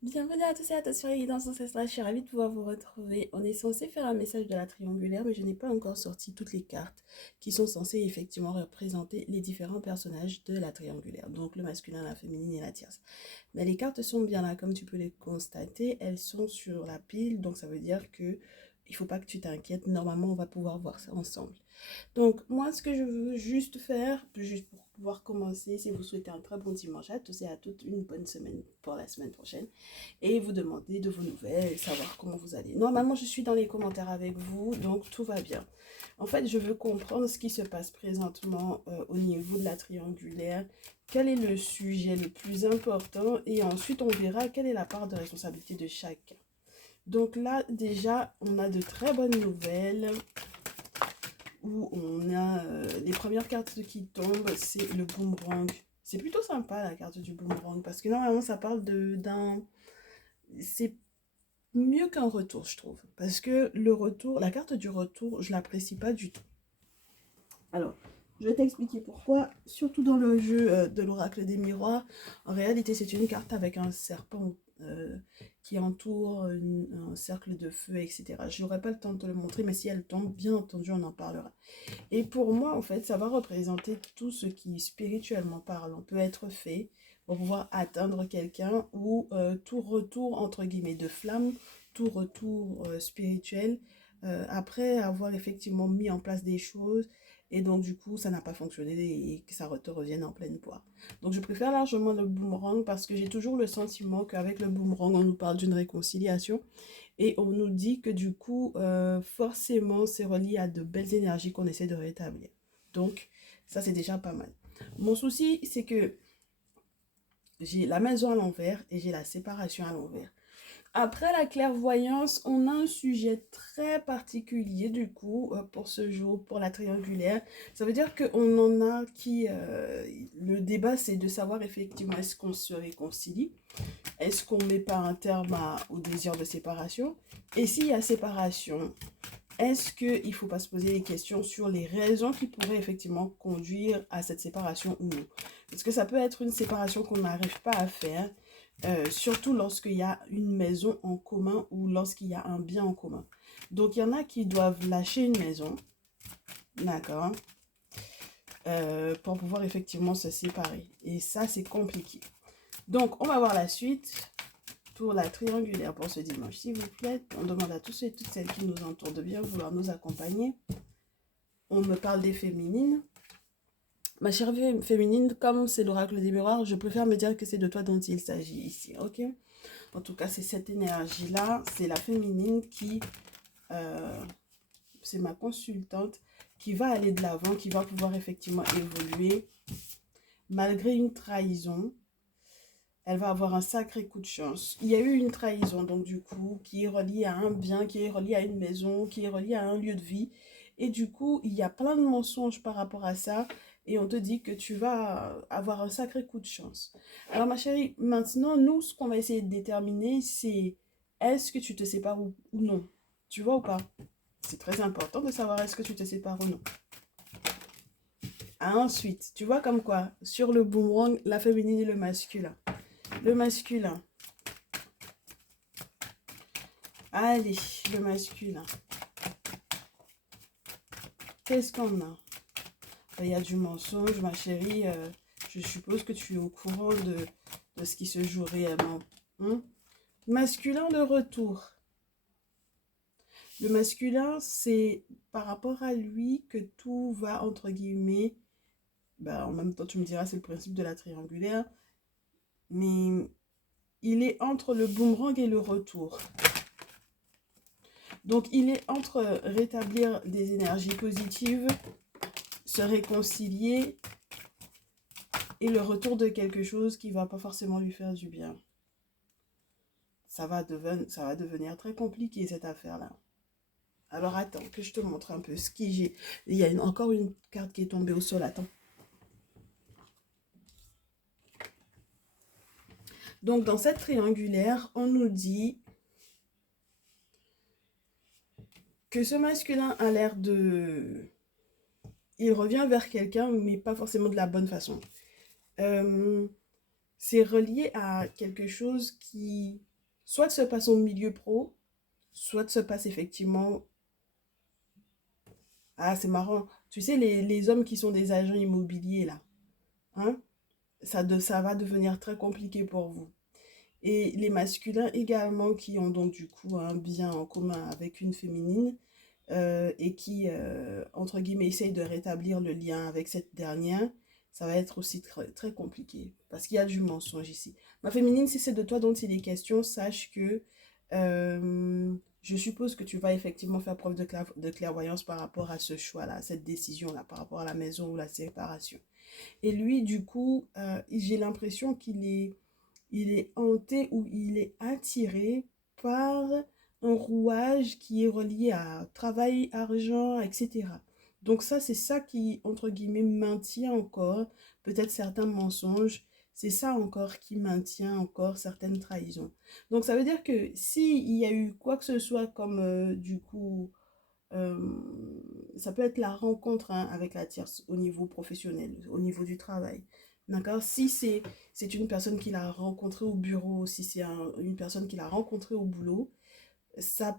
Bienvenue à tous et à toutes sur Guidance Ancestrale, je suis ravie de pouvoir vous retrouver. On est censé faire un message de la triangulaire, mais je n'ai pas encore sorti toutes les cartes qui sont censées effectivement représenter les différents personnages de la triangulaire, donc le masculin, la féminine et la tierce. Mais les cartes sont bien là, comme tu peux les constater, elles sont sur la pile, donc ça veut dire que il faut pas que tu t'inquiètes, normalement on va pouvoir voir ça ensemble. Donc, moi, ce que je veux juste faire, juste pour pouvoir commencer, c'est vous souhaiter un très bon dimanche à tous et à toutes, une bonne semaine pour la semaine prochaine, et vous demander de vos nouvelles et savoir comment vous allez. Normalement, je suis dans les commentaires avec vous, donc tout va bien. En fait, je veux comprendre ce qui se passe présentement au niveau de la triangulaire, quel est le sujet le plus important, et ensuite on verra quelle est la part de responsabilité de chacun. Donc là, déjà, on a de très bonnes nouvelles où on a les premières cartes qui tombent, c'est le boomerang. C'est plutôt sympa la carte du boomerang parce que normalement ça parle d'un... C'est mieux qu'un retour, je trouve. Parce que le retour, la carte du retour, je l'apprécie pas du tout. Alors, je vais t'expliquer pourquoi. Surtout dans le jeu de l'oracle des miroirs, en réalité, c'est une carte avec un serpent qui entoure un cercle de feu, etc. Je n'aurai pas le temps de te le montrer, mais si elle tombe, bien entendu, on en parlera. Et pour moi, en fait, ça va représenter tout ce qui, spirituellement parlant, peut être fait pour pouvoir atteindre quelqu'un ou tout retour, entre guillemets, de flamme, tout retour spirituel, après avoir effectivement mis en place des choses et donc du coup, ça n'a pas fonctionné et que ça te revienne en pleine poire. Donc je préfère largement le boomerang parce que j'ai toujours le sentiment qu'avec le boomerang, on nous parle d'une réconciliation et on nous dit que du coup, forcément, c'est relié à de belles énergies qu'on essaie de rétablir. Donc, ça, c'est déjà pas mal. Mon souci, c'est que j'ai la maison à l'envers et j'ai la séparation à l'envers. Après la clairvoyance, on a un sujet très particulier du coup pour ce jour, pour la triangulaire. Ça veut dire qu'on en a qui... le débat, c'est de savoir effectivement est-ce qu'on se réconcilie. Est-ce qu'on met pas un terme au désir de séparation? Et s'il y a séparation, est-ce qu'il ne faut pas se poser des questions sur les raisons qui pourraient effectivement conduire à cette séparation ou non? Parce que ça peut être une séparation qu'on n'arrive pas à faire, surtout lorsqu'il y a une maison en commun ou lorsqu'il y a un bien en commun. Donc il y en a qui doivent lâcher une maison, d'accord, pour pouvoir effectivement se séparer. Et ça, c'est compliqué. Donc, on va voir la suite pour la triangulaire pour ce dimanche. S'il vous plaît, on demande à tous et toutes celles qui nous entourent de bien vouloir nous accompagner. On me parle des féminines. Ma chère féminine, comme c'est l'oracle des miroirs, je préfère me dire que c'est de toi dont il s'agit ici, ok? En tout cas, c'est cette énergie-là, c'est la féminine qui, euh, c'est ma consultante, qui va aller de l'avant, qui va pouvoir effectivement évoluer malgré une trahison. Elle va avoir un sacré coup de chance. Il y a eu une trahison, donc du coup, qui est reliée à un bien, qui est reliée à une maison, qui est reliée à un lieu de vie. Et du coup, il y a plein de mensonges par rapport à ça. Et on te dit que tu vas avoir un sacré coup de chance. Alors ma chérie, maintenant, nous, ce qu'on va essayer de déterminer, c'est est-ce que tu te sépares ou non? Tu vois ou pas? C'est très important de savoir est-ce que tu te sépares ou non. Ah, ensuite, tu vois comme quoi, sur le boomerang, la féminine et le masculin. Le masculin. Allez, le masculin. Qu'est-ce qu'on a? Il y a du mensonge, ma chérie. Je suppose que tu es au courant de ce qui se joue réellement. Hein? Masculin de retour. Le masculin, c'est par rapport à lui que tout va, entre guillemets, ben, en même temps, tu me diras, c'est le principe de la triangulaire, mais il est entre le boomerang et le retour. Donc, il est entre rétablir des énergies positives, se réconcilier et le retour de quelque chose qui va pas forcément lui faire du bien. Ça va devenir très compliqué cette affaire-là. Alors attends, que je te montre un peu ce que j'ai. Il y a encore une carte qui est tombée au sol, attends. Donc dans cette triangulaire, on nous dit que ce masculin a l'air de... Il revient vers quelqu'un, mais pas forcément de la bonne façon. Euh, C'est relié à quelque chose qui soit se passe au milieu pro, soit se passe effectivement... Ah, c'est marrant. Tu sais, les hommes qui sont des agents immobiliers, là, hein, ça va devenir très compliqué pour vous. Et les masculins également qui ont donc du coup un bien en commun avec une féminine et qui, entre guillemets, essayent de rétablir le lien avec cette dernière, ça va être aussi très compliqué parce qu'il y a du mensonge ici. Ma féminine, si c'est de toi dont il est question, sache que je suppose que tu vas effectivement faire preuve de clairvoyance par rapport à ce choix-là, cette décision-là, par rapport à la maison ou la séparation. Et lui, du coup, j'ai l'impression il est hanté ou il est attiré par un rouage qui est relié à travail, argent, etc. Donc ça, c'est ça qui, entre guillemets, maintient encore peut-être certains mensonges. C'est ça encore qui maintient encore certaines trahisons. Donc ça veut dire que s'il y a eu quoi que ce soit comme du coup, euh, ça peut être la rencontre hein, avec la tierce au niveau professionnel, au niveau du travail. D'accord? Si c'est une personne qu'il a rencontrée au bureau, si c'est une personne qu'il a rencontrée au boulot, ça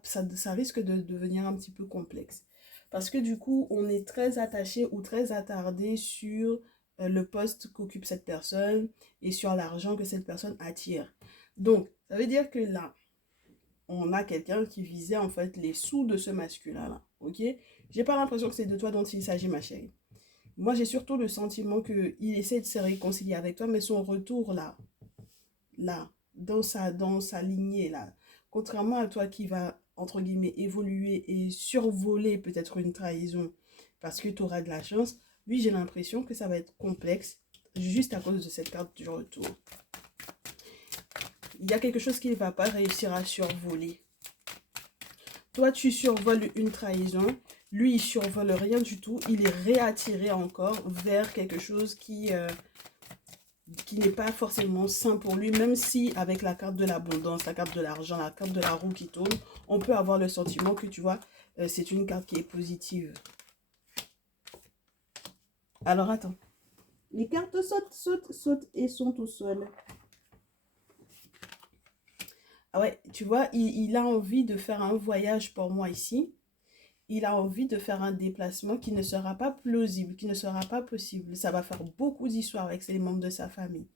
risque de devenir un petit peu complexe. Parce que du coup, on est très attaché ou très attardé sur le poste qu'occupe cette personne et sur l'argent que cette personne attire. Donc, ça veut dire que là, on a quelqu'un qui visait en fait les sous de ce masculin-là. Ok? J'ai pas l'impression que c'est de toi dont il s'agit, ma chérie. Moi, j'ai surtout le sentiment qu'il essaie de se réconcilier avec toi, mais son retour là, dans sa lignée, là, contrairement à toi qui va, entre guillemets, évoluer et survoler peut-être une trahison parce que tu auras de la chance, lui, j'ai l'impression que ça va être complexe juste à cause de cette carte du retour. Il y a quelque chose qu'il ne va pas réussir à survoler. Toi, tu survoles une trahison. Lui, il survole rien du tout. Il est réattiré encore vers quelque chose qui n'est pas forcément sain pour lui, même si avec la carte de l'abondance, la carte de l'argent, la carte de la roue qui tourne, on peut avoir le sentiment que, tu vois, c'est une carte qui est positive. Alors, attends. Les cartes sautent et sont au sol. Ah ouais, tu vois, il a envie de faire un voyage pour moi ici. Il a envie de faire un déplacement qui ne sera pas plausible, qui ne sera pas possible. Ça va faire beaucoup d'histoires avec les membres de sa famille.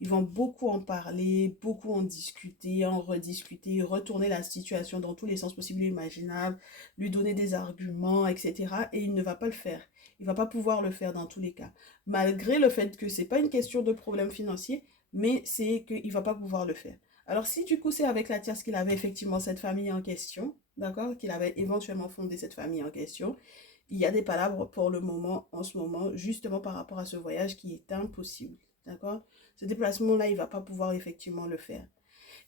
Ils vont beaucoup en parler, beaucoup en discuter, en rediscuter, retourner la situation dans tous les sens possibles et imaginables, lui donner des arguments, etc. Et il ne va pas le faire. Il ne va pas pouvoir le faire dans tous les cas. Malgré le fait que ce n'est pas une question de problème financier, mais c'est qu'il ne va pas pouvoir le faire. Alors si du coup c'est avec la tierce qu'il avait effectivement cette famille en question, d'accord, qu'il avait éventuellement fondé cette famille en question, il y a des palabres pour le moment, en ce moment, justement par rapport à ce voyage qui est impossible, d'accord. Ce déplacement-là, il ne va pas pouvoir effectivement le faire.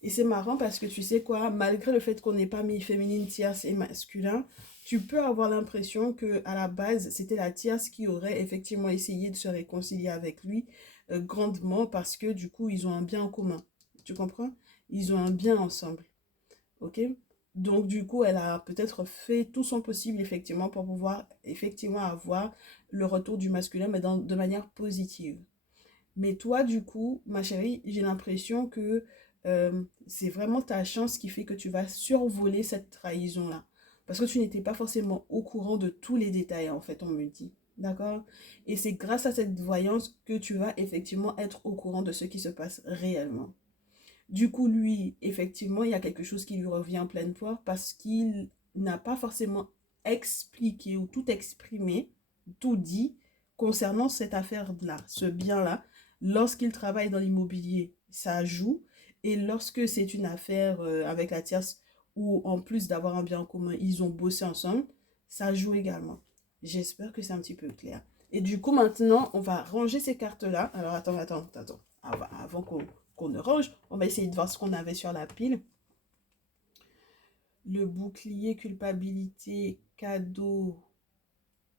Et c'est marrant parce que tu sais quoi, malgré le fait qu'on n'ait pas mis féminine, tierce et masculin, tu peux avoir l'impression que à la base, c'était la tierce qui aurait effectivement essayé de se réconcilier avec lui grandement parce que du coup, ils ont un bien en commun. Tu comprends? Ils ont un bien ensemble. Ok? Donc, du coup, elle a peut-être fait tout son possible, effectivement, pour pouvoir, effectivement, avoir le retour du masculin, mais de manière positive. Mais toi, du coup, ma chérie, j'ai l'impression que c'est vraiment ta chance qui fait que tu vas survoler cette trahison-là. Parce que tu n'étais pas forcément au courant de tous les détails, en fait, on me dit. D'accord? Et c'est grâce à cette voyance que tu vas effectivement être au courant de ce qui se passe réellement. Du coup, lui, effectivement, il y a quelque chose qui lui revient en pleine poire parce qu'il n'a pas forcément expliqué ou tout exprimé, tout dit concernant cette affaire-là, ce bien-là. Lorsqu'il travaille dans l'immobilier, ça joue. Et lorsque c'est une affaire avec la tierce où, en plus d'avoir un bien en commun, ils ont bossé ensemble, ça joue également. J'espère que c'est un petit peu clair. Et du coup, maintenant, on va ranger ces cartes-là. Alors, attends. Avant qu'on ne range, on va essayer de voir ce qu'on avait sur la pile. Le bouclier, culpabilité, cadeau,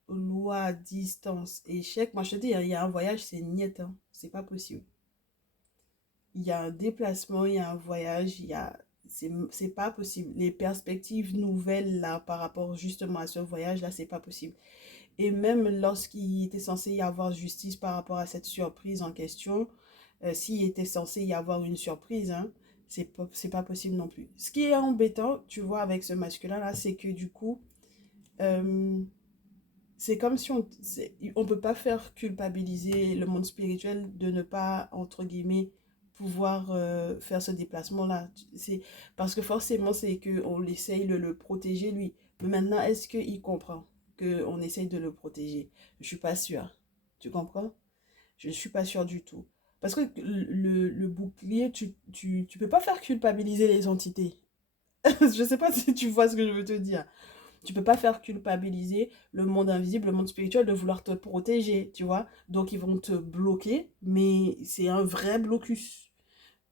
loi, distance, échec. Moi, je te dis, il y a un voyage, c'est niet, hein. C'est pas possible. Il y a un déplacement, il y a un voyage, il y a... C'est pas possible. Les perspectives nouvelles, là, par rapport justement à ce voyage-là, c'est pas possible. Et même lorsqu'il était censé y avoir justice par rapport à cette surprise en question, s'il était censé y avoir une surprise, hein, c'est pas possible non plus. Ce qui est embêtant, tu vois, avec ce masculin-là, c'est que du coup, euh, c'est comme si on peut pas faire culpabiliser le monde spirituel de ne pas, entre guillemets, pouvoir faire ce déplacement-là. C'est parce que forcément, c'est qu'on essaye de le protéger, lui. Mais maintenant, est-ce qu'il comprend qu'on essaye de le protéger? Je suis pas sûre. Tu comprends? Je ne suis pas sûre du tout. Parce que le bouclier, tu peux pas faire culpabiliser les entités. Je sais pas si tu vois ce que je veux te dire. Tu peux pas faire culpabiliser le monde invisible, le monde spirituel de vouloir te protéger, tu vois. Donc ils vont te bloquer, mais c'est un vrai blocus.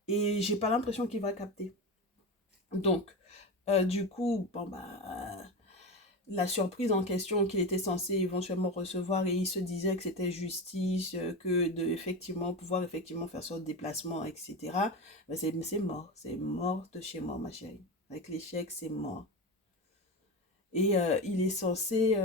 Et j'ai pas l'impression qu'il va capter. Donc, du coup, bon bah, la surprise en question qu'il était censé éventuellement recevoir et il se disait que c'était justice, que de effectivement pouvoir effectivement faire son déplacement, etc. Ben c'est mort de chez moi, ma chérie. Avec l'échec, c'est mort. Et il est censé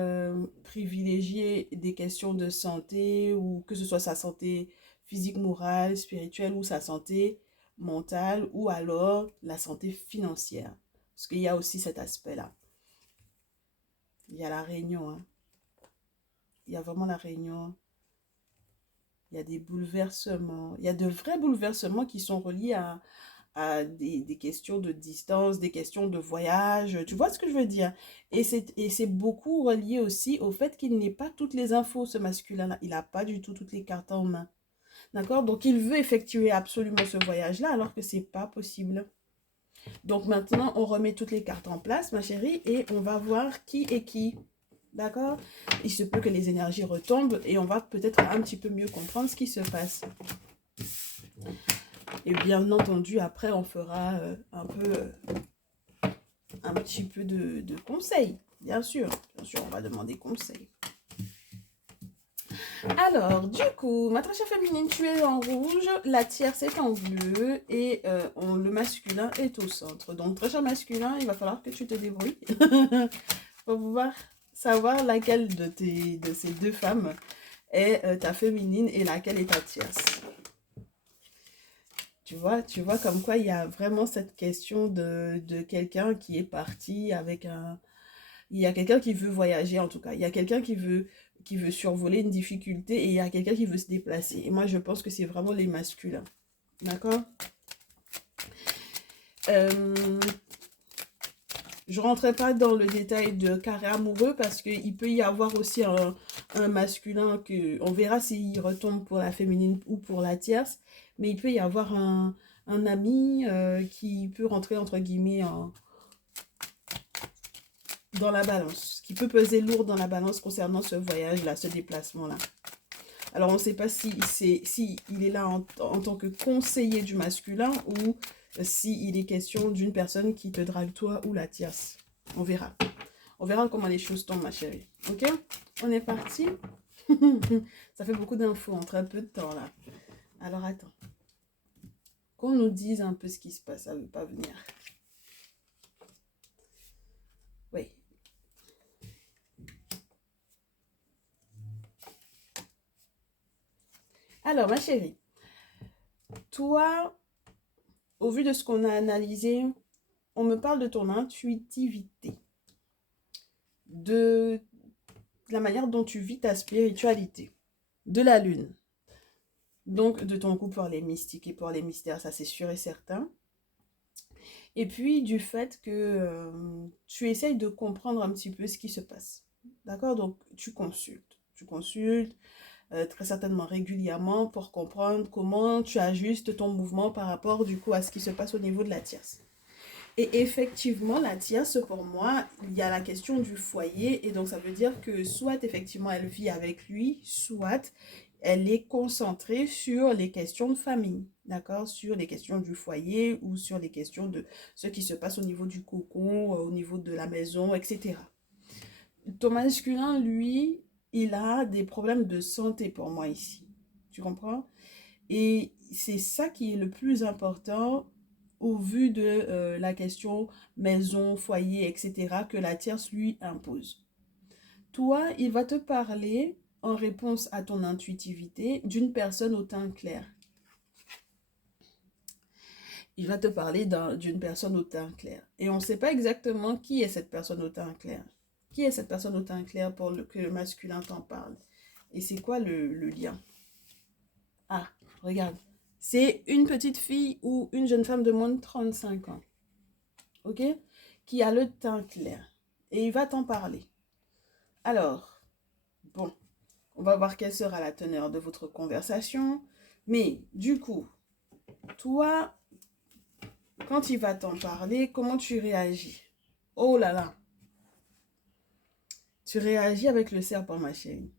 privilégier des questions de santé, ou que ce soit sa santé physique, morale, spirituelle, ou sa santé mentale, ou alors la santé financière. Parce qu'il y a aussi cet aspect-là. Il y a la réunion, hein. Il y a vraiment la réunion. Il y a des bouleversements. Il y a de vrais bouleversements qui sont reliés à des questions de distance, des questions de voyage. Tu vois ce que je veux dire? Et c'est beaucoup relié aussi au fait qu'il n'ait pas toutes les infos, ce masculin-là. Il n'a pas du tout toutes les cartes en main. D'accord? Donc, il veut effectuer absolument ce voyage-là alors que c'est pas possible. Donc, maintenant, on remet toutes les cartes en place, ma chérie, et on va voir qui est qui. D'accord? Il se peut que les énergies retombent et on va peut-être un petit peu mieux comprendre ce qui se passe. Et bien entendu, après, on fera un petit peu de conseils. Bien sûr, on va demander conseil. Alors, du coup, ma très chère féminine, tu es en rouge, la tierce est en bleu et le masculin est au centre. Donc, très cher masculin, il va falloir que tu te débrouilles pour pouvoir savoir laquelle de ces deux femmes est ta féminine et laquelle est ta tierce. Tu vois comme quoi il y a vraiment cette question de quelqu'un qui est parti avec un... Il y a quelqu'un qui veut voyager en tout cas. Il y a quelqu'un qui veut survoler une difficulté et il y a quelqu'un qui veut se déplacer. Et moi je pense que c'est vraiment les masculins. D'accord? Je ne rentrerai pas dans le détail de carré amoureux parce qu'il peut y avoir aussi un masculin que... On verra s'il retombe pour la féminine ou pour la tierce. Mais il peut y avoir un ami qui peut rentrer entre guillemets dans la balance. Qui peut peser lourd dans la balance concernant ce voyage-là, ce déplacement-là. Alors on ne sait pas si il est là en tant que conseiller du masculin ou s'il est question d'une personne qui te drague toi ou la tierce. On verra. On verra comment les choses tombent, ma chérie. Ok? On est parti. Ça fait beaucoup d'infos en très peu de temps, là. Alors, attends. Qu'on nous dise un peu ce qui se passe. Ça ne veut pas venir. Oui. Alors, ma chérie. Toi, au vu de ce qu'on a analysé, on me parle de ton intuitivité. De la manière dont tu vis ta spiritualité. De la lune. Donc, de ton goût pour les mystiques et pour les mystères, ça c'est sûr et certain. Et puis, du fait que tu essayes de comprendre un petit peu ce qui se passe. D'accord? Donc, tu consultes. Tu consultes très certainement régulièrement pour comprendre comment tu ajustes ton mouvement par rapport, du coup, à ce qui se passe au niveau de la tierce. Et effectivement, la tierce, pour moi, il y a la question du foyer. Et donc, ça veut dire que soit, effectivement, elle vit avec lui, soit elle est concentrée sur les questions de famille, d'accord? Sur les questions du foyer ou sur les questions de ce qui se passe au niveau du cocon, au niveau de la maison, etc. Ton masculin, lui, il a des problèmes de santé pour moi ici. Tu comprends? Et c'est ça qui est le plus important au vu de la question maison, foyer, etc. que la tierce lui impose. Toi, il va te parler en réponse à ton intuitivité d'une personne au teint clair. il va te parler d'une personne au teint clair. Et on ne sait pas exactement qui est cette personne au teint clair. Qui est cette personne au teint clair pour que le masculin t'en parle? Et c'est quoi le lien? Ah, regarde. C'est une petite fille ou une jeune femme de moins de 35 ans, ok? Qui a le teint clair. Et il va t'en parler. Alors, bon, on va voir quelle sera la teneur de votre conversation. Mais du coup, toi, quand il va t'en parler, comment tu réagis? Oh là là, tu réagis avec le serpent, ma chérie.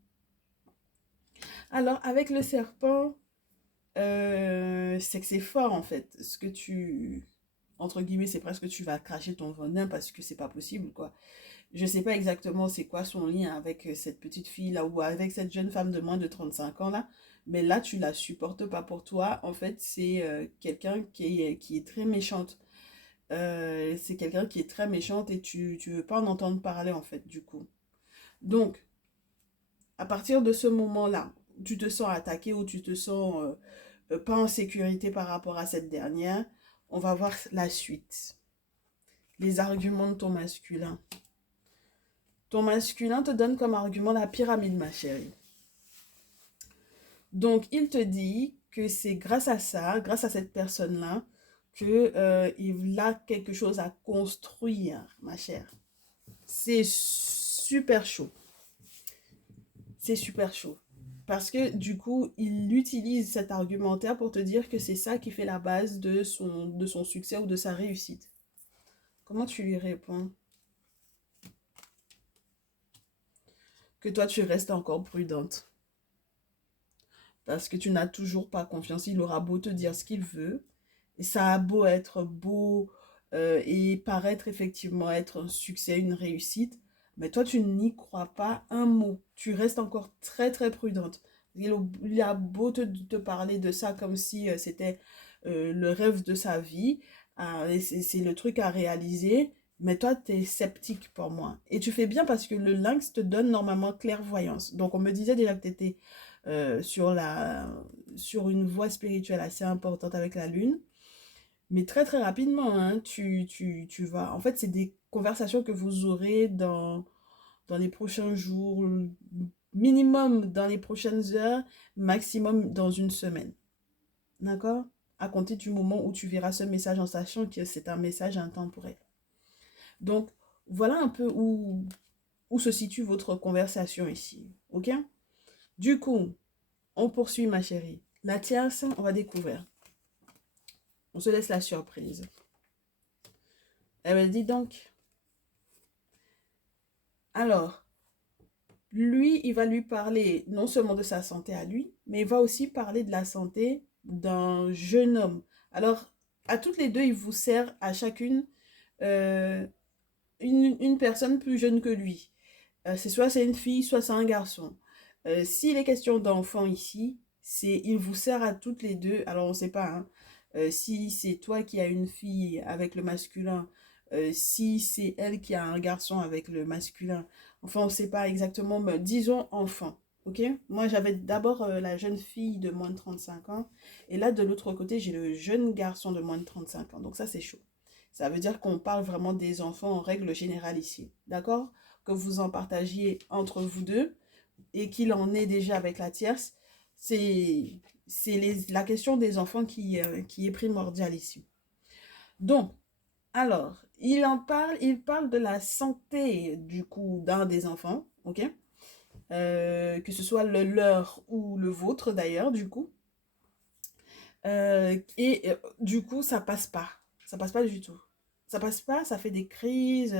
Alors, avec le serpent, c'est que c'est fort en fait. Ce que tu, entre guillemets, c'est presque que tu vas cracher ton venin parce que c'est pas possible, quoi. Je sais pas exactement c'est quoi son lien avec cette petite fille là ou avec cette jeune femme de moins de 35 ans là. Mais là, tu la supportes pas pour toi. En fait, c'est quelqu'un qui est très méchante. C'est quelqu'un qui est très méchante et tu veux pas en entendre parler en fait du coup. Donc, à partir de ce moment-là, tu te sens attaqué ou tu te sens pas en sécurité par rapport à cette dernière, on va voir la suite. Les arguments de ton masculin. Ton masculin te donne comme argument la pyramide, ma chérie. Donc, il te dit que c'est grâce à ça, grâce à cette personne-là, que il a quelque chose à construire, ma chère. C'est super chaud. C'est super chaud. Parce que du coup, il utilise cet argumentaire pour te dire que c'est ça qui fait la base de son succès ou de sa réussite. Comment tu lui réponds? Que toi, tu restes encore prudente. Parce que tu n'as toujours pas confiance. Il aura beau te dire ce qu'il veut. Et ça a beau être beau et paraître effectivement être un succès, une réussite. Mais toi, tu n'y crois pas un mot. Tu restes encore très, très prudente. Il a beau te parler de ça comme si c'était le rêve de sa vie. C'est le truc à réaliser. Mais toi, tu es sceptique pour moi. Et tu fais bien parce que le lynx te donne normalement clairvoyance. Donc, on me disait déjà que tu étais euh, sur, la, sur une voie spirituelle assez importante avec la lune. Mais très très rapidement, hein, tu vas... En fait, c'est des conversations que vous aurez dans les prochains jours, minimum dans les prochaines heures, maximum dans une semaine. D'accord? À compter du moment où tu verras ce message en sachant que c'est un message intemporel. Donc, voilà un peu où se situe votre conversation ici. Ok? Du coup, on poursuit, ma chérie. La tierce, on va découvrir. On se laisse la surprise. Elle me dit donc, alors, lui, il va lui parler non seulement de sa santé à lui, mais il va aussi parler de la santé d'un jeune homme. Alors, à toutes les deux, il vous sert à chacune euh, une personne plus jeune que lui. C'est soit c'est une fille, soit c'est un garçon. S'il est question d'enfant ici, il vous sert à toutes les deux. Alors, on ne sait pas, hein. Si c'est toi qui as une fille avec le masculin, si c'est elle qui a un garçon avec le masculin, enfin, on ne sait pas exactement, mais disons enfant. Ok? Moi, j'avais d'abord la jeune fille de moins de 35 ans, et là, de l'autre côté, j'ai le jeune garçon de moins de 35 ans. Donc, ça, c'est chaud. Ça veut dire qu'on parle vraiment des enfants en règle générale ici. D'accord? Que vous en partagiez entre vous deux et qu'il en ait déjà avec la tierce, c'est la question des enfants qui est primordiale ici. Donc, alors, il parle de la santé du coup d'un des enfants, ok? Que ce soit le leur ou le vôtre d'ailleurs, du coup. Du coup, ça passe pas. Ça passe pas du tout. Ça passe pas, ça fait des crises.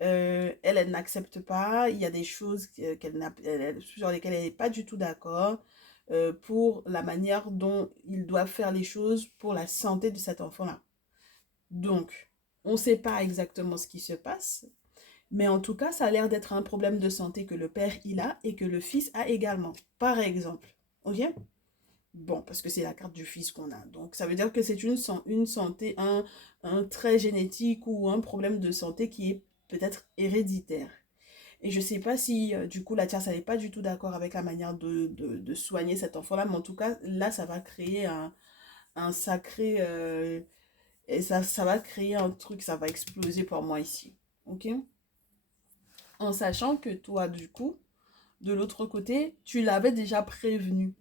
Elle n'accepte pas. Il y a des choses sur lesquelles elle n'est pas du tout d'accord pour la manière dont ils doivent faire les choses pour la santé de cet enfant-là. Donc, on ne sait pas exactement ce qui se passe, mais en tout cas, ça a l'air d'être un problème de santé que le père il a et que le fils a également, par exemple. Ok? Bon, parce que c'est la carte du fils qu'on a. Donc, ça veut dire que c'est une santé, un trait génétique ou un problème de santé qui est peut-être héréditaire. Et je ne sais pas si, du coup, la tierce, elle n'est pas du tout d'accord avec la manière de soigner cet enfant-là, mais en tout cas, là, ça va créer un sacré Et ça va créer un truc, ça va exploser pour moi ici. Ok? En sachant que toi, du coup, de l'autre côté, tu l'avais déjà prévenu.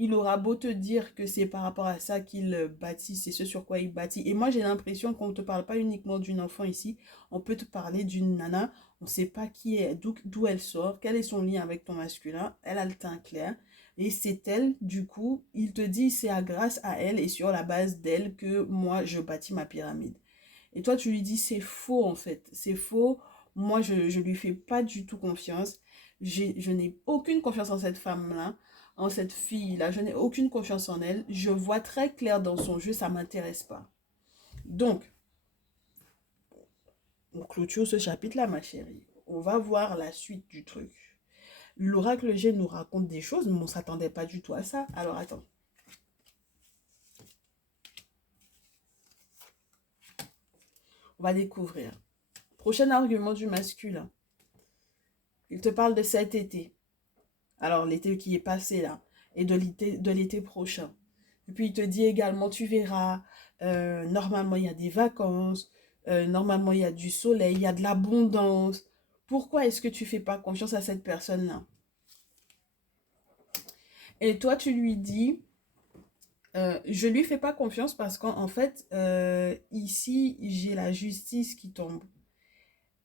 Il aura beau te dire que c'est par rapport à ça qu'il bâtit, c'est ce sur quoi il bâtit. Et moi, j'ai l'impression qu'on ne te parle pas uniquement d'une enfant ici, on peut te parler d'une nana, on ne sait pas qui est, d'où elle sort, quel est son lien avec ton masculin, elle a le teint clair, et c'est elle, du coup, il te dit c'est grâce à elle et sur la base d'elle que moi, je bâtis ma pyramide. Et toi, tu lui dis c'est faux en fait, c'est faux, moi, je ne lui fais pas du tout confiance, je n'ai aucune confiance en cette femme-là, en cette fille-là. Je n'ai aucune confiance en elle. Je vois très clair dans son jeu, ça ne m'intéresse pas. Donc, on clôture ce chapitre-là, ma chérie. On va voir la suite du truc. L'oracle G nous raconte des choses, mais on ne s'attendait pas du tout à ça. Alors, attends. On va découvrir. Prochain argument du masculin. Il te parle de cet été. Alors, l'été qui est passé là. Et de l'été prochain. Et puis, il te dit également, tu verras, normalement, il y a des vacances, normalement, il y a du soleil, il y a de l'abondance. Pourquoi est-ce que tu ne fais pas confiance à cette personne-là? Et toi, tu lui dis, je ne lui fais pas confiance parce qu'en fait, ici, j'ai la justice qui tombe.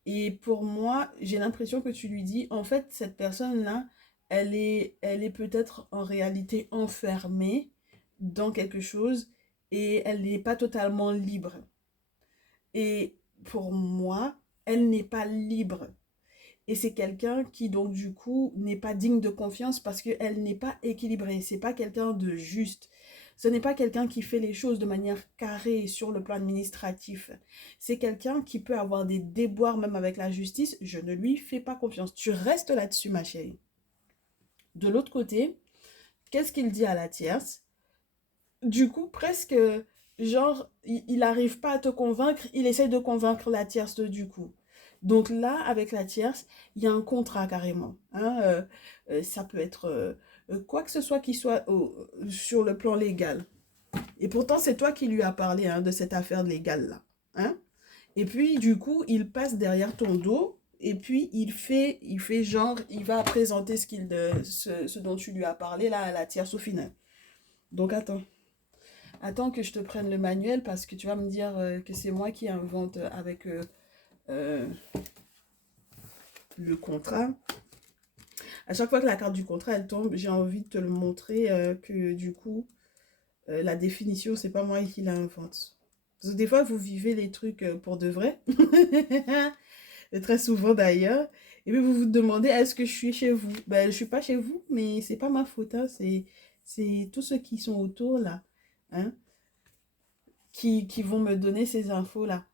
Et pour moi, j'ai l'impression que tu lui dis, en fait, cette personne-là, elle est peut-être en réalité enfermée dans quelque chose et elle n'est pas totalement libre. Et pour moi, elle n'est pas libre. Et c'est quelqu'un qui, donc, du coup, n'est pas digne de confiance parce qu'elle n'est pas équilibrée. C'est pas quelqu'un de juste. Ce n'est pas quelqu'un qui fait les choses de manière carrée sur le plan administratif. C'est quelqu'un qui peut avoir des déboires même avec la justice. Je ne lui fais pas confiance. Tu restes là-dessus, ma chérie. De l'autre côté, qu'est-ce qu'il dit à la tierce? Du coup, presque, genre, il n'arrive pas à te convaincre, il essaye de convaincre la tierce du coup. Donc là, avec la tierce, il y a un contrat carrément. Hein, ça peut être quoi que ce soit qui soit sur le plan légal. Et pourtant, c'est toi qui lui as parlé hein, de cette affaire légale-là. Hein? Et puis, du coup, il passe derrière ton dos et puis il fait genre, il va présenter ce dont tu lui as parlé là à la tierce au final. Donc, attends que je te prenne le manuel parce que tu vas me dire que c'est moi qui invente avec euh, le contrat. À chaque fois que la carte du contrat elle tombe, j'ai envie de te le montrer que du coup, la définition, c'est pas moi qui l'invente. Parce que des fois, vous vivez les trucs pour de vrai. Et très souvent d'ailleurs. Et puis vous vous demandez, est-ce que je suis chez vous? Ben, je suis pas chez vous, mais c'est pas ma faute. Hein. C'est tous ceux qui sont autour là. Hein, qui vont me donner ces infos-là.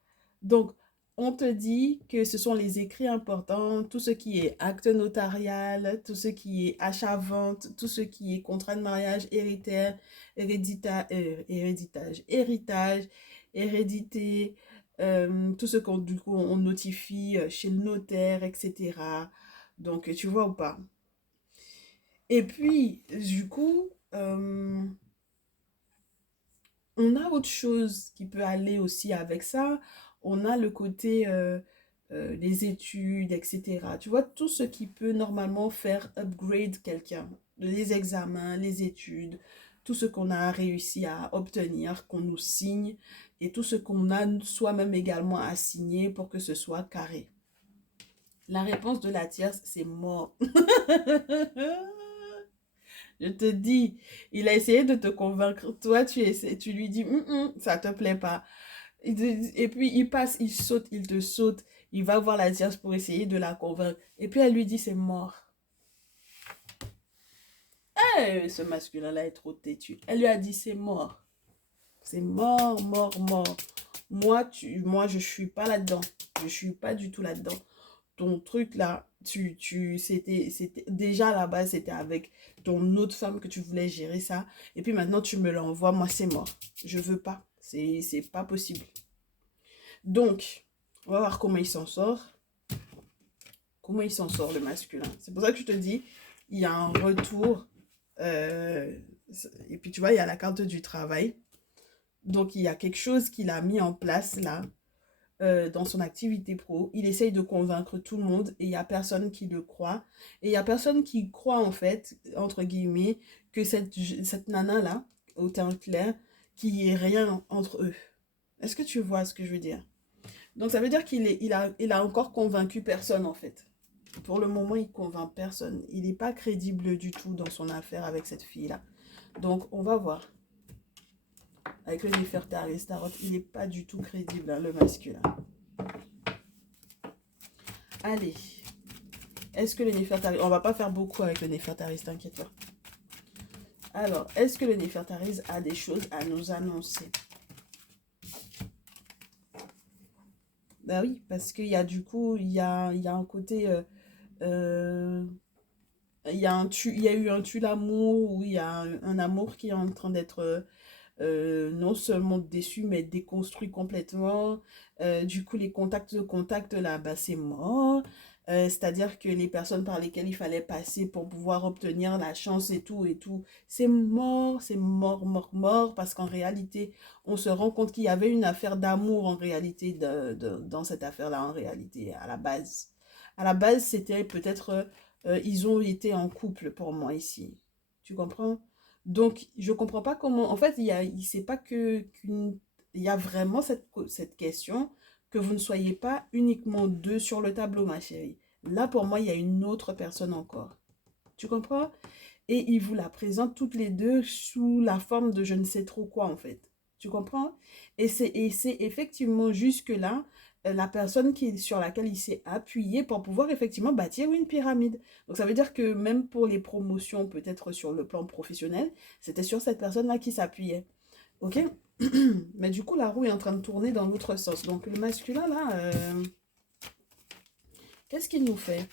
Donc, on te dit que ce sont les écrits importants, tout ce qui est acte notarial, tout ce qui est achat-vente, tout ce qui est contrat de mariage, héritage, hérédité, tout ce qu'on du coup, on notifie chez le notaire, etc. Donc, tu vois ou pas? Et puis, du coup, on a autre chose qui peut aller aussi avec ça. On a le côté les études, etc. Tu vois, tout ce qui peut normalement faire upgrade quelqu'un. Les examens, les études, tout ce qu'on a réussi à obtenir, qu'on nous signe, et tout ce qu'on a soi-même également à signer pour que ce soit carré. La réponse de la tierce, c'est mort. Je te dis, il a essayé de te convaincre. Toi, tu lui dis, ça te plaît pas. Et puis, il passe, il saute, il te saute. Il va voir la tierce pour essayer de la convaincre. Et puis, elle lui dit, c'est mort. Ce masculin-là est trop têtu. Elle lui a dit, c'est mort. C'est mort, mort, mort. Moi, je suis pas là-dedans. Je suis pas du tout là-dedans. Ton truc là, c'était déjà à la base, c'était avec ton autre femme que tu voulais gérer ça. Et puis maintenant, tu me l'envoies. Moi, c'est mort. Je veux pas. C'est pas possible. Donc, on va voir comment il s'en sort. Comment il s'en sort, le masculin. C'est pour ça que je te dis, il y a un retour. Et puis, tu vois, il y a la carte du travail. Donc, il y a quelque chose qu'il a mis en place là, dans son activité pro. Il essaye de convaincre tout le monde et il n'y a personne qui le croit. Et il n'y a personne qui croit, en fait, entre guillemets, que cette nana-là, au teint clair, qu'il n'y ait rien entre eux. Est-ce que tu vois ce que je veux dire? Donc, ça veut dire il a encore convaincu personne, en fait. Pour le moment, il convainc personne. Il n'est pas crédible du tout dans son affaire avec cette fille-là. Donc, on va voir. Avec le Néfertari Starot, il n'est pas du tout crédible, hein, le masculin. Allez. Est-ce que le Néfertari... On va pas faire beaucoup avec le Néfertari, t'inquiète pas. Alors, est-ce que le Néfertari a des choses à nous annoncer? Bah oui, parce qu'il y a du coup, il y a un côté... il y a eu un tue l'amour, où il y a un amour qui est en train d'être non seulement déçu, mais déconstruit complètement. Du coup, les contacts de contact, là, bah, c'est mort. C'est-à-dire que les personnes par lesquelles il fallait passer pour pouvoir obtenir la chance et tout, c'est mort, mort, mort, parce qu'en réalité, on se rend compte qu'il y avait une affaire d'amour en réalité dans cette affaire-là, en réalité, à la base. À la base, c'était peut-être, ils ont été en couple pour moi ici. Tu comprends? Donc, je comprends pas comment. En fait, c'est pas il y a vraiment cette question que vous ne soyez pas uniquement deux sur le tableau, ma chérie. Là, pour moi, il y a une autre personne encore. Tu comprends? Et il vous la présente toutes les deux sous la forme de je ne sais trop quoi, en fait. Tu comprends? Et c'est effectivement jusque-là la personne sur laquelle il s'est appuyé pour pouvoir effectivement bâtir une pyramide. Donc ça veut dire que même pour les promotions, peut-être sur le plan professionnel, c'était sur cette personne-là qui s'appuyait. Ok? Mais du coup, la roue est en train de tourner dans l'autre sens. Donc le masculin, là, qu'est-ce qu'il nous fait?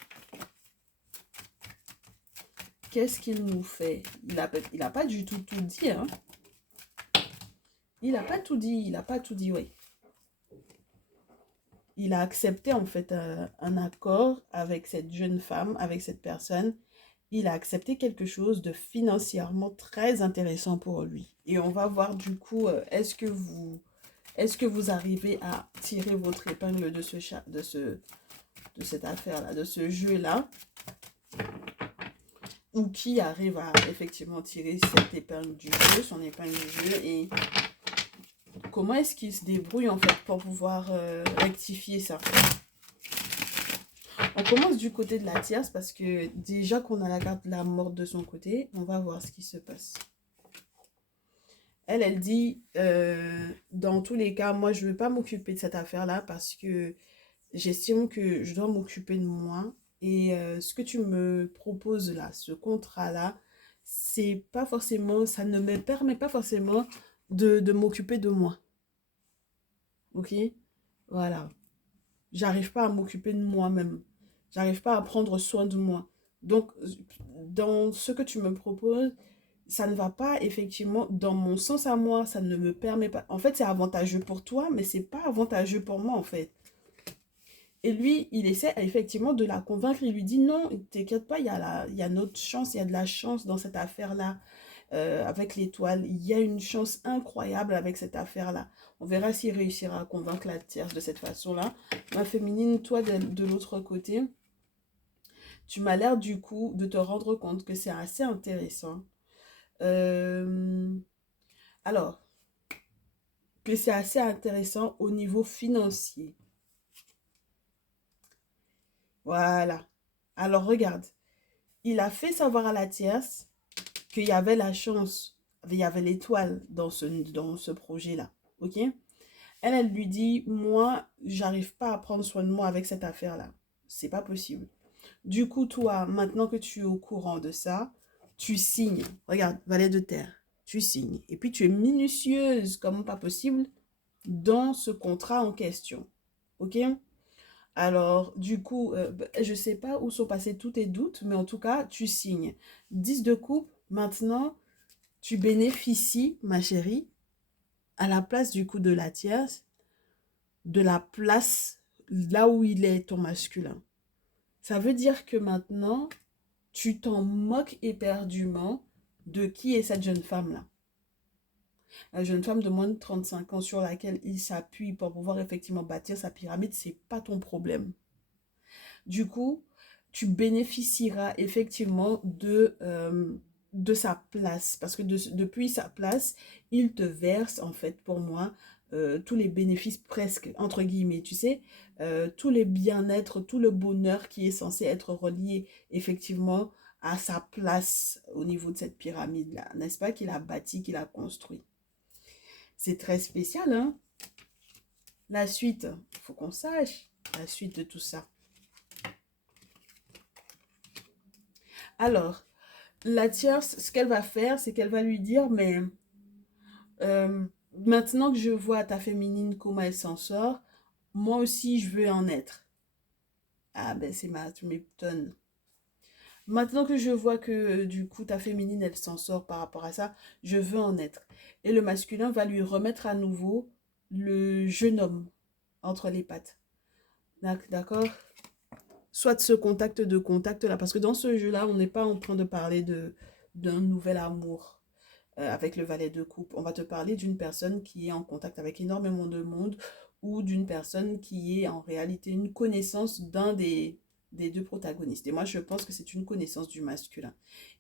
Qu'est-ce qu'il nous fait? Il a pas du tout dit, hein? Il n'a pas tout dit, il a pas tout dit, oui. Il a accepté en fait un accord avec cette jeune femme, avec cette personne. Il a accepté quelque chose de financièrement très intéressant pour lui. Et on va voir du coup, est-ce que vous arrivez à tirer votre épingle de de cette affaire-là, de ce jeu-là, ou qui arrive à effectivement tirer cette épingle du jeu, son épingle du jeu, et comment est-ce qu'il se débrouille en fait pour pouvoir rectifier ça? On commence du côté de la tierce parce que déjà qu'on a la carte de la mort de son côté, on va voir ce qui se passe. Elle dit, dans tous les cas, moi je ne veux pas m'occuper de cette affaire-là parce que j'estime que je dois m'occuper de moi. Et ce que tu me proposes là, ce contrat-là, c'est pas forcément, ça ne me permet pas forcément de m'occuper de moi. Ok? Voilà. J'arrive pas à m'occuper de moi-même. J'arrive pas à prendre soin de moi. Donc, dans ce que tu me proposes, ça ne va pas effectivement dans mon sens à moi, ça ne me permet pas. En fait, c'est avantageux pour toi, mais c'est pas avantageux pour moi en fait. Et lui, il essaie effectivement de la convaincre. Il lui dit non, t'inquiète pas, il y a notre chance, il y a de la chance dans cette affaire-là. Avec l'étoile, il y a une chance incroyable avec cette affaire-là. On verra s'il réussira à convaincre la tierce de cette façon-là. Ma féminine, toi de l'autre côté, tu m'as l'air du coup de te rendre compte que c'est assez intéressant. Euh, alors, que c'est assez intéressant au niveau financier. Voilà. Alors, regarde. Il a fait savoir à la tierce qu'il y avait la chance, il y avait l'étoile dans ce projet-là. Ok? Elle lui dit, moi, j'arrive pas à prendre soin de moi avec cette affaire-là. C'est pas possible. Du coup, toi, maintenant que tu es au courant de ça, tu signes. Regarde, valet de terre. Tu signes. Et puis, tu es minutieuse comme pas possible dans ce contrat en question. Ok? Alors, du coup, je sais pas où sont passés tous tes doutes, mais en tout cas, tu signes. 10 de coupe, maintenant, tu bénéficies, ma chérie, à la place du coup de la tierce, de la place là où il est ton masculin. Ça veut dire que maintenant, tu t'en moques éperdument de qui est cette jeune femme-là. La jeune femme de moins de 35 ans sur laquelle il s'appuie pour pouvoir effectivement bâtir sa pyramide, c'est pas ton problème. Du coup, tu bénéficieras effectivement de sa place. Parce que depuis sa place, il te verse, en fait, pour moi, tous les bénéfices presque, entre guillemets, tu sais, tous les bien-être, tout le bonheur qui est censé être relié effectivement à sa place au niveau de cette pyramide-là, n'est-ce pas, qu'il a bâti, qu'il a construit. C'est très spécial, hein? La suite, il faut qu'on sache la suite de tout ça. Alors, la tierce, ce qu'elle va faire, c'est qu'elle va lui dire, mais euh, maintenant que je vois ta féminine, comment elle s'en sort, moi aussi, je veux en être. Ah ben, tu m'étonnes. Maintenant que je vois que du coup, ta féminine, elle s'en sort par rapport à ça, je veux en être. Et le masculin va lui remettre à nouveau le jeune homme entre les pattes. D'accord? Soit ce contact de contact là, parce que dans ce jeu-là, on n'est pas en train de parler d'un nouvel amour avec le valet de coupe. On va te parler d'une personne qui est en contact avec énormément de monde ou d'une personne qui est en réalité une connaissance des deux protagonistes. Et moi, je pense que c'est une connaissance du masculin.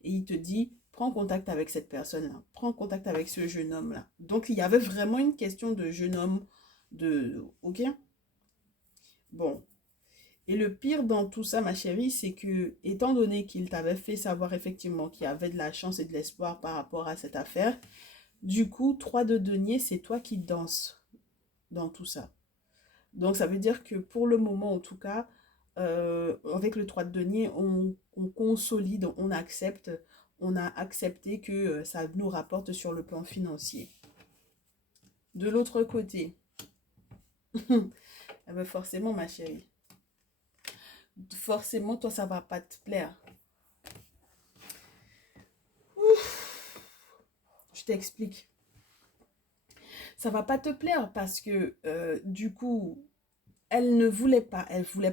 Et il te dit, prends contact avec cette personne-là, prends contact avec ce jeune homme-là. Donc, il y avait vraiment une question de jeune homme, ok? Bon, et le pire dans tout ça, ma chérie, c'est que, étant donné qu'il t'avait fait savoir effectivement qu'il y avait de la chance et de l'espoir par rapport à cette affaire, du coup, 3 de denier, c'est toi qui danses dans tout ça. Donc, ça veut dire que pour le moment, en tout cas, avec le 3 de denier, on consolide, on a accepté que ça nous rapporte sur le plan financier. De l'autre côté, eh ben forcément, ma chérie, forcément, toi, ça va pas te plaire. Je t'explique. Ça va pas te plaire parce que du coup, elle voulait pas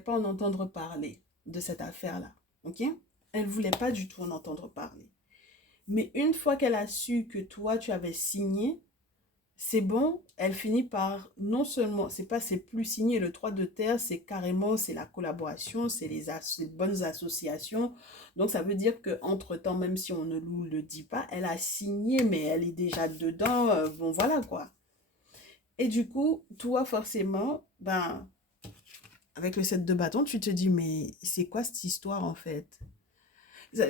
en entendre parler de cette affaire-là, ok? Elle voulait pas du tout en entendre parler. Mais une fois qu'elle a su que toi, tu avais signé, c'est bon, elle finit par, non seulement, c'est plus signé le 3 de terre, c'est carrément, c'est la collaboration, c'est les bonnes associations. Donc, ça veut dire qu'entre-temps, même si on ne le dit pas, elle a signé, mais elle est déjà dedans, bon, voilà quoi. Et du coup, toi, forcément, ben, avec le 7 de bâton, tu te dis, mais c'est quoi cette histoire en fait?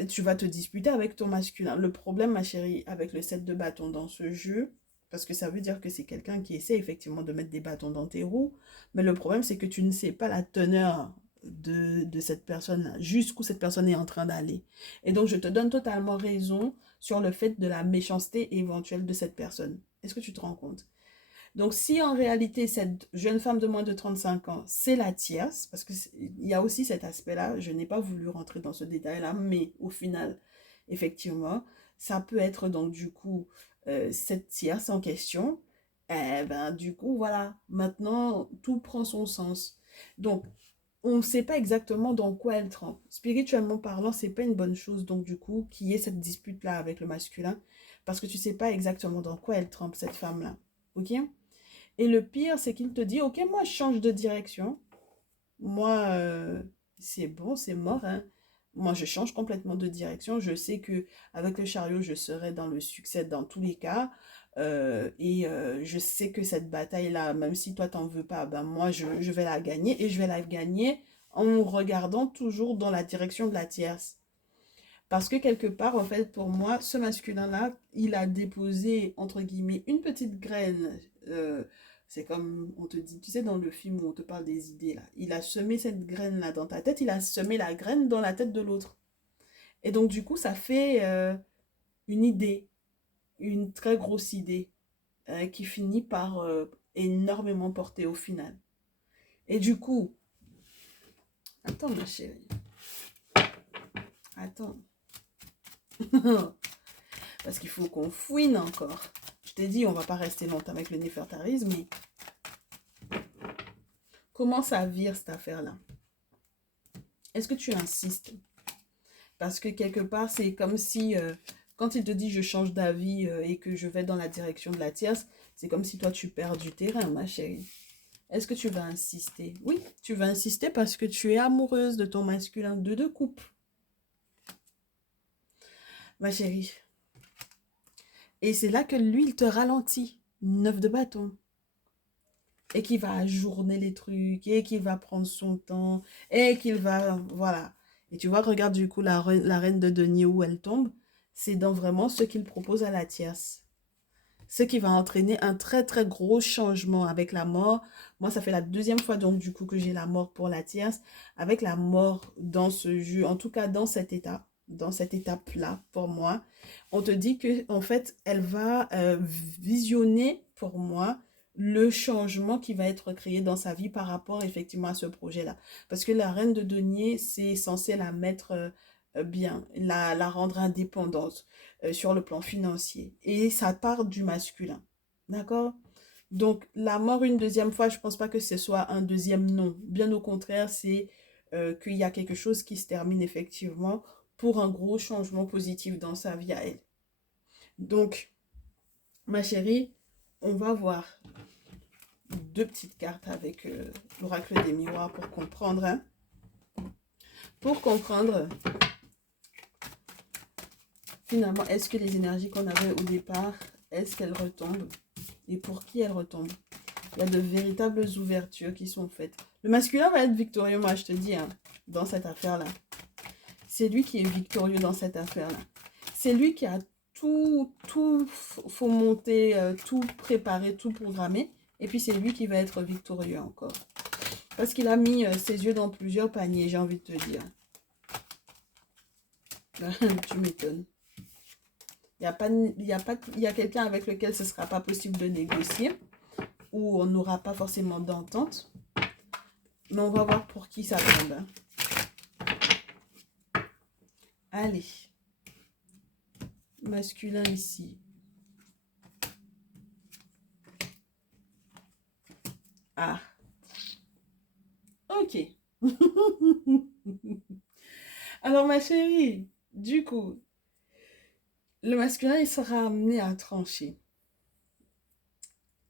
Tu vas te disputer avec ton masculin. Le problème, ma chérie, avec le 7 de bâton dans ce jeu, parce que ça veut dire que c'est quelqu'un qui essaie effectivement de mettre des bâtons dans tes roues, mais le problème, c'est que tu ne sais pas la teneur de cette personne-là, jusqu'où cette personne est en train d'aller. Et donc, je te donne totalement raison sur le fait de la méchanceté éventuelle de cette personne. Est-ce que tu te rends compte? Donc, si en réalité, cette jeune femme de moins de 35 ans, c'est la tierce, parce qu'il y a aussi cet aspect-là, je n'ai pas voulu rentrer dans ce détail-là, mais au final, effectivement, ça peut être donc du coup cette tierce en question. Eh ben, du coup, voilà, maintenant, tout prend son sens. Donc, on ne sait pas exactement dans quoi elle trempe. Spirituellement parlant, c'est pas une bonne chose, donc du coup, qu'il y ait cette dispute-là avec le masculin, parce que tu sais pas exactement dans quoi elle trempe, cette femme-là. Ok? Et le pire, c'est qu'il te dit, ok, moi, je change de direction. Moi, c'est bon, c'est mort, hein. Moi, je change complètement de direction. Je sais que avec le chariot, je serai dans le succès dans tous les cas. Je sais que cette bataille-là, même si toi, t'en veux pas, ben moi, je vais la gagner. Et je vais la gagner en regardant toujours dans la direction de la tierce. Parce que quelque part, en fait, pour moi, ce masculin-là, il a déposé, entre guillemets, une petite graine. C'est comme on te dit, tu sais, dans le film où on te parle des idées, là. Il a semé cette graine-là dans ta tête, il a semé la graine dans la tête de l'autre. Et donc, du coup, ça fait une idée, une très grosse idée, qui finit par énormément porter au final. Et du coup, attends, ma chérie, attends. Parce qu'il faut qu'on fouine encore. Je t'ai dit, on va pas rester longtemps avec le néfertarisme, mais comment ça vire cette affaire-là? Est-ce que tu insistes? Parce que quelque part, c'est comme si Quand il te dit je change d'avis et que je vais dans la direction de la tierce, c'est comme si toi tu perds du terrain, ma chérie. Est-ce que tu vas insister? Oui, tu vas insister parce que tu es amoureuse de ton masculin de deux coupes, ma chérie. Et c'est là que lui, il te ralentit. Neuf de bâton. Et qu'il va ajourner les trucs, et qu'il va prendre son temps, et qu'il va... Voilà. Et tu vois, regarde du coup la reine de denier où elle tombe. C'est dans vraiment ce qu'il propose à la tierce. Ce qui va entraîner un très très gros changement avec la mort. Moi, ça fait la deuxième fois donc du coup que j'ai la mort pour la tierce. Avec la mort dans ce jeu, en tout cas dans cet état, dans cette étape-là pour moi, on te dit que en fait, elle va visionner pour moi le changement qui va être créé dans sa vie par rapport effectivement à ce projet-là. Parce que la reine de denier, c'est censé la mettre bien, la rendre indépendante sur le plan financier. Et ça part du masculin. D'accord? Donc, la mort une deuxième fois, je ne pense pas que ce soit un deuxième non. Bien au contraire, c'est qu'il y a quelque chose qui se termine effectivement pour un gros changement positif dans sa vie à elle. Donc, ma chérie, on va voir deux petites cartes avec l'oracle des miroirs pour comprendre. Hein? Pour comprendre, finalement, est-ce que les énergies qu'on avait au départ, est-ce qu'elles retombent? Et pour qui elles retombent? Il y a de véritables ouvertures qui sont faites. Le masculin va être victorieux, moi je te dis, hein, dans cette affaire-là. C'est lui qui est victorieux dans cette affaire-là. C'est lui qui a tout fomenté, tout préparé, tout programmé. Et puis c'est lui qui va être victorieux encore. Parce qu'il a mis ses yeux dans plusieurs paniers, j'ai envie de te dire. Tu m'étonnes. Il y a quelqu'un avec lequel ce ne sera pas possible de négocier. Ou on n'aura pas forcément d'entente. Mais on va voir pour qui ça tombe. Allez. Masculin ici. Ah. Ok. Alors ma chérie, du coup, le masculin, il sera amené à trancher.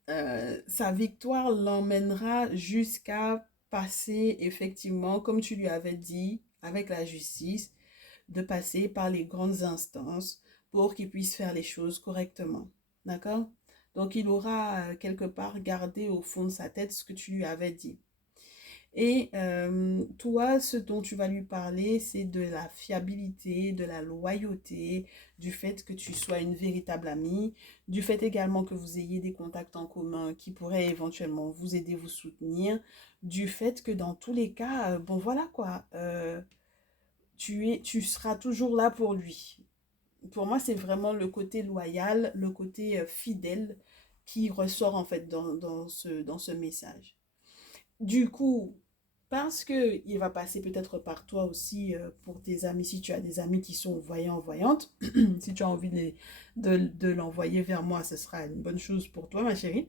Sa victoire l'emmènera jusqu'à passer effectivement, comme tu lui avais dit, avec la justice, de passer par les grandes instances pour qu'il puisse faire les choses correctement. D'accord? Donc, il aura quelque part gardé au fond de sa tête ce que tu lui avais dit. Et toi, ce dont tu vas lui parler, c'est de la fiabilité, de la loyauté, du fait que tu sois une véritable amie, du fait également que vous ayez des contacts en commun qui pourraient éventuellement vous aider, vous soutenir, du fait que dans tous les cas, bon voilà quoi, tu seras toujours là pour lui. Pour moi, c'est vraiment le côté loyal, le côté fidèle qui ressort en fait dans ce message. Du coup, parce que il va passer peut-être par toi aussi pour tes amis, si tu as des amis qui sont voyants, voyantes, si tu as envie de l'envoyer vers moi, ce sera une bonne chose pour toi, ma chérie.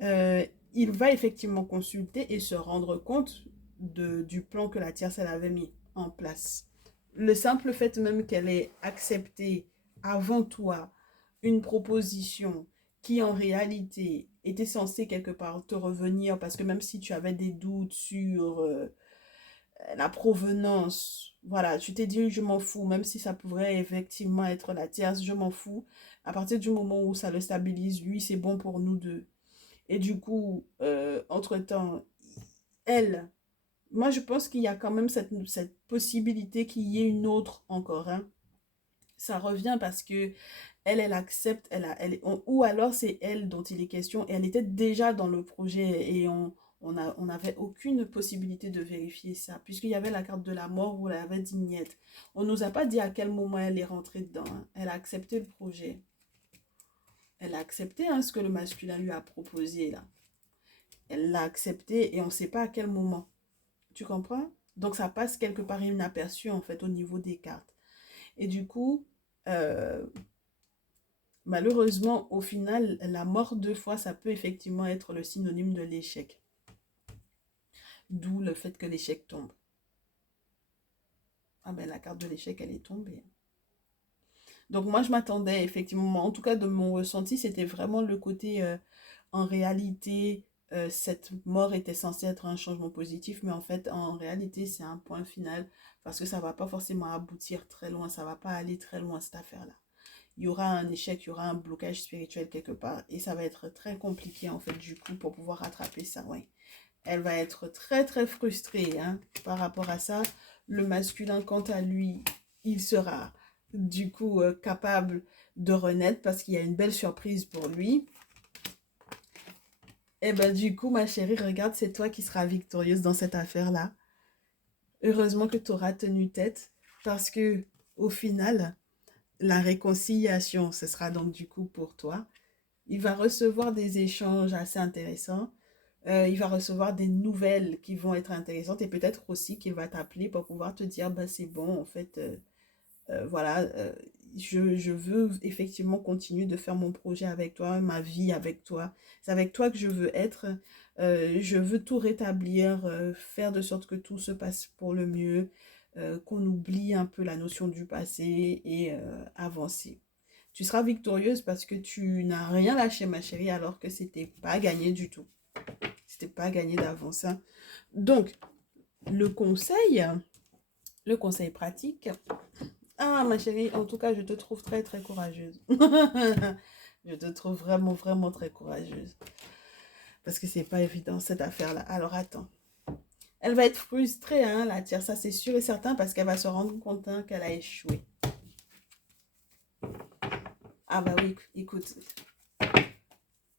Euh, il va effectivement consulter et se rendre compte du plan que la tierce elle avait mis en place. Le simple fait même qu'elle ait accepté avant toi une proposition qui en réalité était censée quelque part te revenir parce que même si tu avais des doutes sur la provenance, voilà, tu t'es dit je m'en fous, même si ça pourrait effectivement être la tierce, je m'en fous. À partir du moment où ça le stabilise, lui, c'est bon pour nous deux. Et du coup, entre-temps, elle, moi je pense qu'il y a quand même cette possibilité qu'il y ait une autre encore. Hein. Ça revient parce que elle accepte, ou alors c'est elle dont il est question, et elle était déjà dans le projet et on n'avait aucune possibilité de vérifier ça, puisqu'il y avait la carte de la mort où elle avait dit niette. On ne nous a pas dit à quel moment elle est rentrée dedans. Hein. Elle a accepté le projet. Elle a accepté hein, ce que le masculin lui a proposé là. Elle l'a accepté et on ne sait pas à quel moment. Tu comprends? Donc ça passe quelque part inaperçu en fait au niveau des cartes. Et du coup, euh, malheureusement, au final, la mort deux fois, ça peut effectivement être le synonyme de l'échec. D'où le fait que l'échec tombe. Ah ben la carte de l'échec, elle est tombée. Donc moi, je m'attendais effectivement, en tout cas de mon ressenti, c'était vraiment le côté, en réalité, cette mort était censée être un changement positif, mais en fait, en réalité, c'est un point final parce que ça va pas forcément aboutir très loin, ça va pas aller très loin cette affaire-là. Il y aura un échec, il y aura un blocage spirituel quelque part et ça va être très compliqué en fait du coup pour pouvoir rattraper ça, ouais. Elle va être très très frustrée hein, par rapport à ça. Le masculin, quant à lui, il sera du coup capable de renaître parce qu'il y a une belle surprise pour lui. Et ben du coup, ma chérie, regarde, c'est toi qui seras victorieuse dans cette affaire-là. Heureusement que tu auras tenu tête parce que au final, la réconciliation, ce sera donc du coup pour toi. Il va recevoir des échanges assez intéressants. Il va recevoir des nouvelles qui vont être intéressantes et peut-être aussi qu'il va t'appeler pour pouvoir te dire, bah, c'est bon, en fait, voilà, je veux effectivement continuer de faire mon projet avec toi, ma vie avec toi. C'est avec toi que je veux être. Je veux tout rétablir, faire de sorte que tout se passe pour le mieux, qu'on oublie un peu la notion du passé et avancer. Tu seras victorieuse parce que tu n'as rien lâché, ma chérie, alors que c'était pas gagné du tout. C'était pas gagné d'avance, hein. Donc, le conseil, le conseil pratique. Ah, ma chérie, en tout cas, je te trouve très, très courageuse. Je te trouve vraiment, vraiment très courageuse. Parce que c'est pas évident, cette affaire-là. Alors, attends. Elle va être frustrée, hein, la tierce, ça c'est sûr et certain, parce qu'elle va se rendre compte hein, qu'elle a échoué. Ah bah oui, écoute.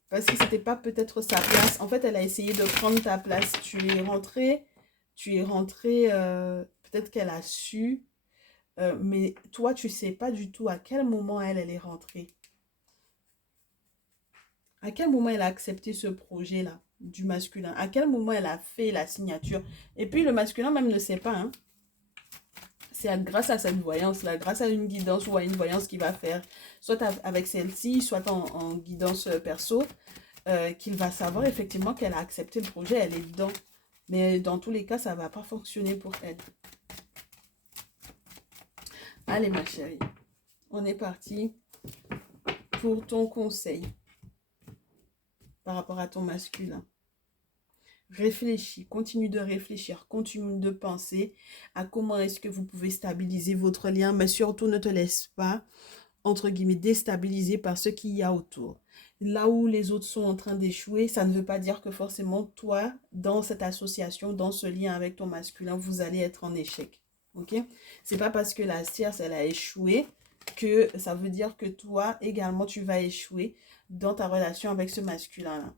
Parce que c'était pas peut-être sa place. En fait, elle a essayé de prendre ta place. Tu es rentré, peut-être qu'elle a su, mais toi, tu sais pas du tout à quel moment elle est rentrée. À quel moment elle a accepté ce projet-là du masculin? À quel moment elle a fait la signature? Et puis le masculin même ne sait pas, hein. C'est grâce à cette voyance-là, grâce à une guidance ou à une voyance qu'il va faire, soit avec celle-ci, soit en guidance perso, qu'il va savoir effectivement qu'elle a accepté le projet, elle est dedans. Mais dans tous les cas, ça ne va pas fonctionner pour elle. Allez ma chérie, on est parti pour ton conseil par rapport à ton masculin. Réfléchis, continue de réfléchir, continue de penser à comment est-ce que vous pouvez stabiliser votre lien, mais surtout ne te laisse pas, entre guillemets, déstabiliser par ce qu'il y a autour. Là où les autres sont en train d'échouer, ça ne veut pas dire que forcément toi, dans cette association, dans ce lien avec ton masculin, vous allez être en échec. Ok? C'est pas parce que la tierce, elle a échoué que ça veut dire que toi également, tu vas échouer dans ta relation avec ce masculin-là.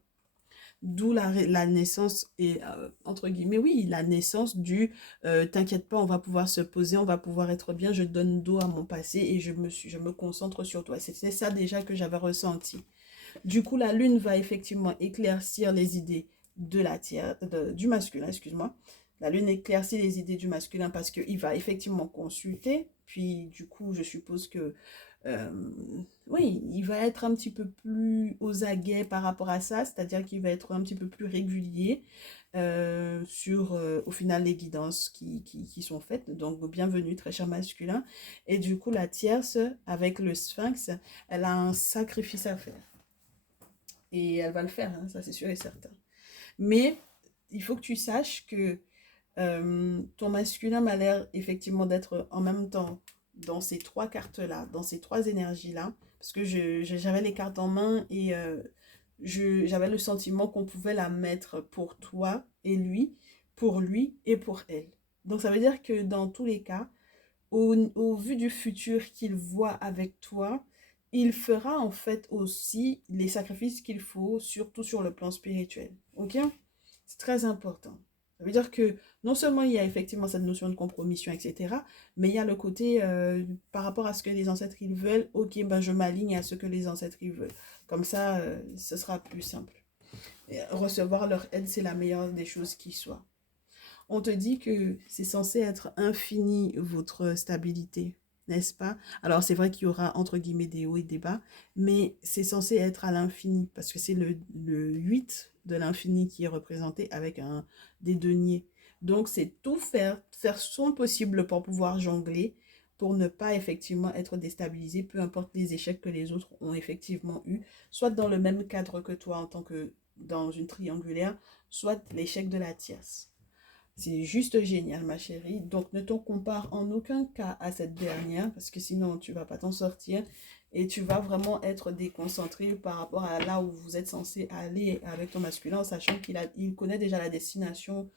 D'où la naissance, et entre guillemets, oui, la naissance du t'inquiète pas, on va pouvoir se poser, on va pouvoir être bien, je donne dos à mon passé et je me concentre sur toi. C'était ça déjà que j'avais ressenti. Du coup, la lune va effectivement éclaircir les idées de du masculin, excuse-moi. La lune éclaircit les idées du masculin parce qu'il va effectivement consulter. Puis, du coup, je suppose que euh, oui, il va être un petit peu plus aux aguets par rapport à ça, c'est-à-dire qu'il va être un petit peu plus régulier sur, au final, les guidances qui sont faites. Donc, bienvenue, très cher masculin. Et du coup, la tierce, avec le sphinx, elle a un sacrifice à faire. Et elle va le faire, hein, ça c'est sûr et certain. Mais il faut que tu saches que ton masculin m'a l'air effectivement d'être en même temps dans ces trois cartes-là, dans ces trois énergies-là, parce que j'avais les cartes en main et j'avais le sentiment qu'on pouvait la mettre pour toi et lui, pour lui et pour elle. Donc ça veut dire que dans tous les cas, au vu du futur qu'il voit avec toi, il fera en fait aussi les sacrifices qu'il faut, surtout sur le plan spirituel. Ok? C'est très important. Ça veut dire que non seulement il y a effectivement cette notion de compromission, etc., mais il y a le côté par rapport à ce que les ancêtres ils veulent, ok, ben je m'aligne à ce que les ancêtres ils veulent. Comme ça, ce sera plus simple. Et recevoir leur aide, c'est la meilleure des choses qui soit. On te dit que c'est censé être infini votre stabilité, n'est-ce pas? Alors c'est vrai qu'il y aura entre guillemets des hauts et des bas, mais c'est censé être à l'infini parce que c'est le 8 de l'infini qui est représenté avec des deniers. Donc c'est tout faire son possible pour pouvoir jongler pour ne pas effectivement être déstabilisé, peu importe les échecs que les autres ont effectivement eu, soit dans le même cadre que toi en tant que dans une triangulaire, soit l'échec de la tierce. C'est juste génial, ma chérie. Donc, ne t'en compare en aucun cas à cette dernière, parce que sinon, tu vas pas t'en sortir et tu vas vraiment être déconcentré par rapport à là où vous êtes censé aller avec ton masculin, sachant il connaît déjà la destination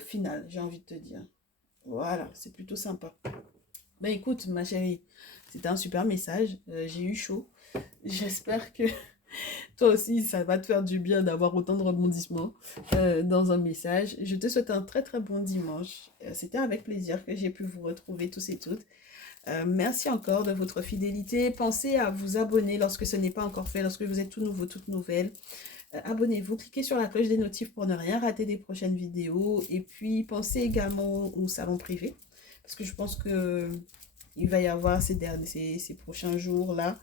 finale, j'ai envie de te dire. Voilà, c'est plutôt sympa. Ben écoute, ma chérie, c'était un super message. J'ai eu chaud. J'espère que toi aussi, ça va te faire du bien d'avoir autant de rebondissements dans un message. Je te souhaite un très très bon dimanche. C'était avec plaisir que j'ai pu vous retrouver tous et toutes. Merci encore de votre fidélité. Pensez à vous abonner lorsque ce n'est pas encore fait, lorsque vous êtes tout nouveau, toute nouvelle. Abonnez-vous, cliquez sur la cloche des notifs pour ne rien rater des prochaines vidéos. Et puis, pensez également au salon privé. Parce que je pense que il va y avoir ces prochains jours-là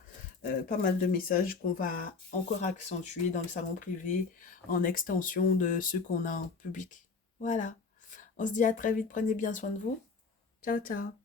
pas mal de messages qu'on va encore accentuer dans le salon privé en extension de ceux qu'on a en public. Voilà. On se dit à très vite. Prenez bien soin de vous. Ciao, ciao.